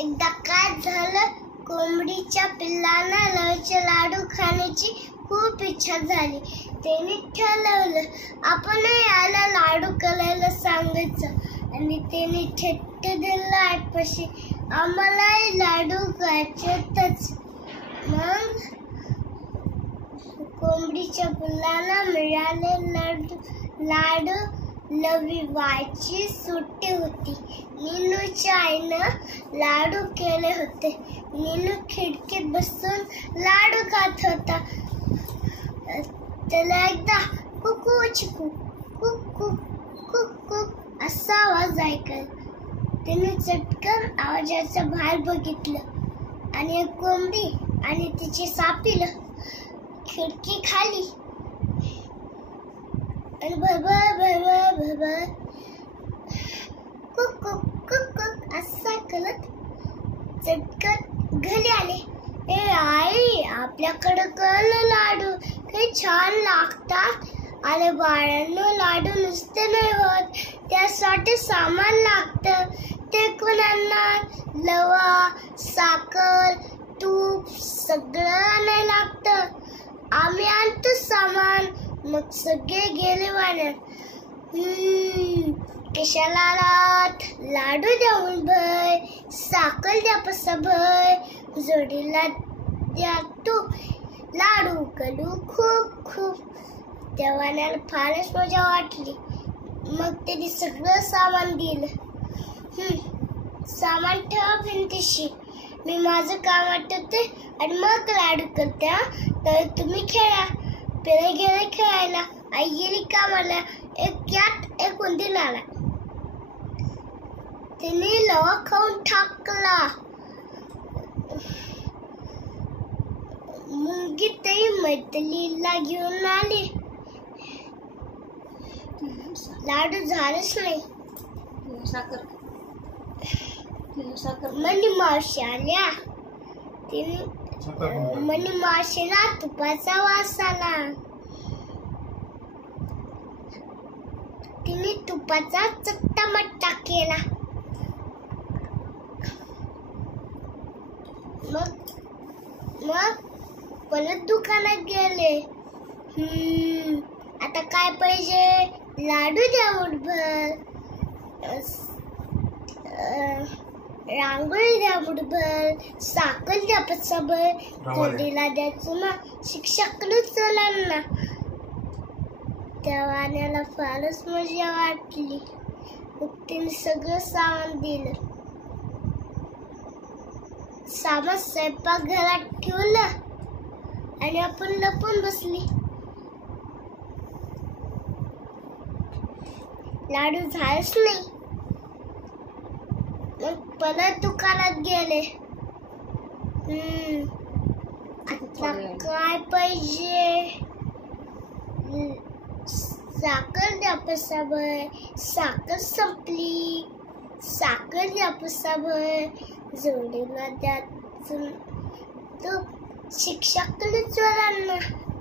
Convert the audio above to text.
एकदा काय झालं, कोंबडीच्या पिल्लांना रव्याचे लाडू खाण्याची खूप इच्छा झाली. त्याने ठरवलं आपणही याला लाडू करायला सांगायचं आणि त्याने थेट दिलं आठपाशी, आम्हालाही लाडू खायचेच. मग कोंबडीच्या पिल्लांना मिळाले लाडू रविवारची सुट्टी होती. नीनूच्या आईनं लाडू केले होते. नीनू खिडकीत बसून लाडू खात होता. त्याला एकदा कुकू चिकू कुकू कुकू असा आवाज ऐकला. त्याने चटकन आवाजाच्या बाहेर बघितलं आणि एक कोंबडी आणि तिचे सापीलं खिडकी खाली आणि भरभर भरभर भरभर कुक कुक कुक कुक असा करत चटकन घरी आले. ए आई, आपल्याकडे कळलं लाडू काही छान लागतात. अरे बाळांनो, लाडू नुसते नाही होत, त्यासाठी सामान लागतं. ते कोण आणणार? रवा, साखर, तूप सगळं आणायला लागतं. आम्ही आणतो सामान. मग सगळे गेले वाण्यात. कशाला आलात? लाडू द्या मुलभर, साखर द्या पसाभर, जोडीला द्या तूप, लाडू कडू खूप खूप. त्या वाण्याला फारच मजा वाटली. मग त्यांनी सगळं सामान दिलं. सामान ठेवा भिंतीशी, मी माझं काम आटवते आणि मग लाडू करते. तर तुम्ही खेळा. पेरे गेले खेळायला, आई गेली कामाला. एक यात एक उंदीर आला. तिने लवा खाऊन टाकला. मुंगी तरी मैत्रिणीला घेऊन आली. लाडू झालंच नाही. मनी मावशी आल्या. मनी मावशीला तुपाचा वास आला. तिने तुपाचा चट्टामट्टा केला. मग परत दुकानात गेले. आता काय पाहिजे? लाडू द्या मुठभर, रांगोळी द्या मुठभर, साखर द्या पसाभर, जोडीला द्यायचं ना शिक्षकच चलांना. त्या वाण्याला फारच मजा वाटली. मग तिने सगळं सामान दिलं. सामान स्वयंपाकघरात ठेवलं आणि आपण लपून बसली. लाडू झालंच नाही. मग परत दुकानात गेले. आता काय पाहिजे? साखर द्या पसाभर, साखर संपली. साखर द्या पसाभर, जोडीला द्या तूप, शिक्षक चोरांना.